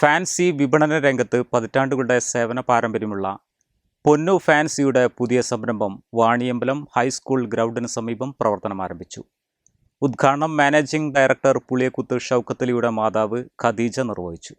Fancy വിപണന രംഗത്ത് പതിറ്റാണ്ടുകളുടെ സേവന പാരമ്പര്യമുള്ള പൊന്നു ഫാൻസിയുടെ പുതിയ സംരംഭം വാണിയമ്പലം ഹൈസ്കൂൾ ഗ്രൗണ്ടിന് സമീപം പ്രവർത്തനം ആരംഭിച്ചു. ഉദ്ഘാടനം മാനേജിംഗ് ഡയറക്ടർ പുളിയക്കുത്ത് ഷൗക്കത്തലിയുടെ മാതാവ് ഖദീജ നിർവഹിച്ചു.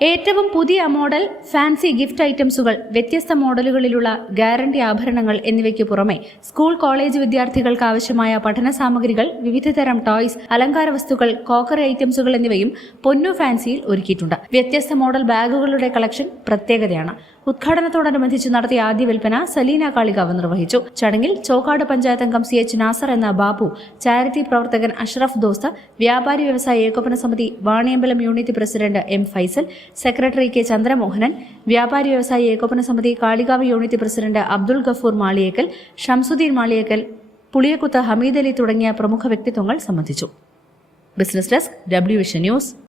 ഏറ്റവും പുതിയ മോഡൽ ഫാൻസി ഗിഫ്റ്റ് ഐറ്റംസുകൾ, വ്യത്യസ്ത മോഡലുകളിലുള്ള ഗ്യാരണ്ടി ആഭരണങ്ങൾ എന്നിവയ്ക്ക് പുറമെ സ്കൂൾ കോളേജ് വിദ്യാർത്ഥികൾക്ക് ആവശ്യമായ പഠന സാമഗ്രികൾ, വിവിധതരം ടോയ്സ്, അലങ്കാര വസ്തുക്കൾ, കോക്കറി ഐറ്റംസുകൾ എന്നിവയും പൊന്നു ഫാൻസിയിൽ ഒരുക്കിയിട്ടുണ്ട്. വ്യത്യസ്ത മോഡൽ ബാഗുകളുടെ കളക്ഷൻ പ്രത്യേകതയാണ്. ഉദ്ഘാടനത്തോടനുബന്ധിച്ച് നടത്തിയ ആദ്യ വിൽപ്പന സലീന കാളികാവ് നിർവഹിച്ചു. ചടങ്ങിൽ ചോക്കാട് പഞ്ചായത്ത് അംഗം CH നാസർ എന്ന ബാബു, ചാരിറ്റി പ്രവർത്തകൻ അഷ്റഫ് ദോസ്ത, വ്യാപാരി വ്യവസായ ഏകോപന സമിതി Vaniyambalam unit president M Faisal, secretary K Chandramohanan, വ്യാപാരി വ്യവസായ ഏകോപന സമിതി കാളികാവ് യൂണിറ്റ് പ്രസിഡന്റ് അബ്ദുൾ ഗഫൂർ മാളിയേക്കൽ, ഷംസുദ്ദീൻ മാളിയേക്കൽ, പുളിയക്കുത്ത് ഹമീദ് അലി തുടങ്ങിയ പ്രമുഖ വ്യക്തിത്വങ്ങൾ സംബന്ധിച്ചു. Business desk, W Vision News.